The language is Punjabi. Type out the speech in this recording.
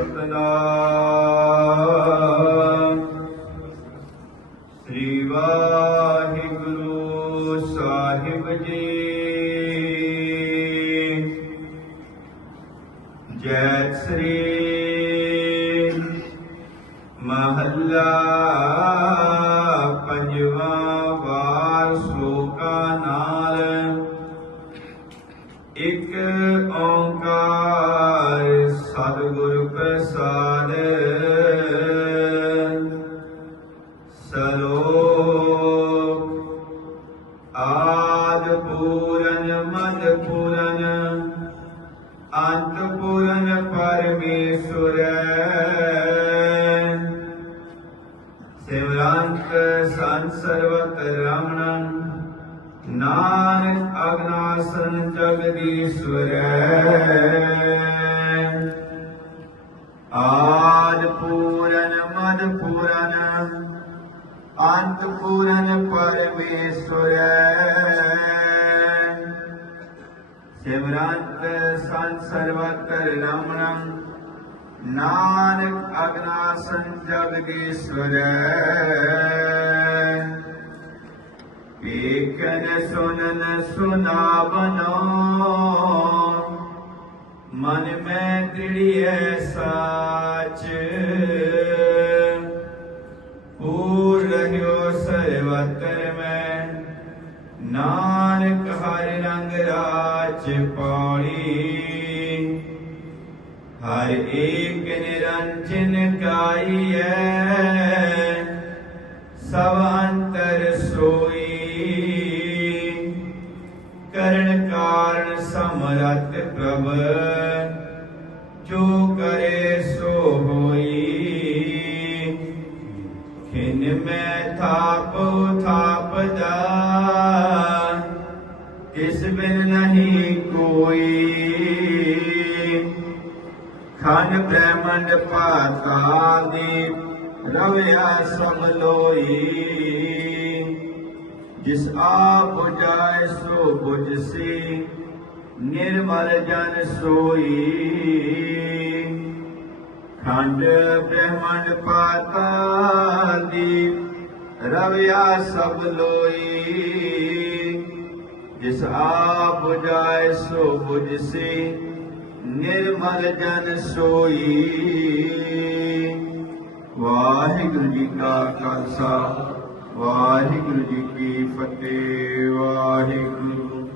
ਸਤਨਾਮ। ਸ੍ਰੀ ਵਾਹਿਗੁਰੂ ਸਾਹਿਬ ਜੀ। ਜੈ ਸ੍ਰੀ ਮਹੱਲਾ ਪੰਜਵਾ ਵਾਰ ਸ਼ਲੋਕਾ ਨਾਲ। ਇੱਕ ਓੰਕਾਰ ਆਦ ਪੂਰਨ ਮਦ ਪੂਰਨ ਅੰਤ ਪੂਰਨ ਪਰਮੇਸ਼ਵਰ ਸਿਮਰੰਤ ਸੰਤ ਸਰਵਤ ਰਮਣੰ ਨਾਨਕ ਅਗਨਾਸਨ ਜਗਦੀਸ਼ਵਰ ਆਦ ਪੂਰਨ ਮਦ ਪੂਰਨ ਅੰਤ ਪੂਰਨ ਪਰਮੇਸ਼ਵਰ। ਸਿਮਰੰਤ ਸੰਤ ਸਰਵਤਰ ਰਮਣੰ, ਨਾਨਕ ਅਗਨਾਸਨ ਜਗਦੀਸ਼ਵਰ। ਏਕਨ ਸੁਨਨ ਸੁਨਾਵਨੋ, ਮਨ ਮੈਂ ਤ੍ਰਿੜੀਐ ਸਾਚ। ਨਾਨਕ ਹਰਿ ਰੰਗ ਰਾਜ ਪੌੜੀ ਹਰ ਏਕ ਨਿਰੰਜਨ ਕਾਈਐ ਸਭ ਅੰਤਰ ਸੋਈ। ਕਰਨ ਕਾਰਨ ਸਮਰਤ ਪ੍ਰਭ, ਜੋ ਕਰੇ ਕੋਈ ਖੰਡ ਬ੍ਰਹਮੰਡ ਪਾਤਾਲ ਦੀ ਰਵਿਆ ਸਭ ਲੋਈ। ਜਿਸ ਆਪ ਬੁਝਾਏ ਸੋ ਬੁਝਸੀ ਨਿਰਮਲ ਜਨ ਸੋਈ। ਖੰਡ ਬ੍ਰਹਮੰਡ ਪਾਤਾਲ ਦੀ ਰਵਿਆ ਸਭ ਲੋਈ। ਜਿਸ ਆਪ ਬੁਝਾਏ ਸੋ ਬੁਝਸੀ ਨਿਰਮਲ ਜਨ ਸੋਈ। ਵਾਹਿਗੁਰੂ ਜੀ ਕਾ ਖਾਲਸਾ, ਵਾਹਿਗੁਰੂ ਜੀ ਕੀ ਫਤਿਹ, ਵਾਹਿਗੁਰੂ।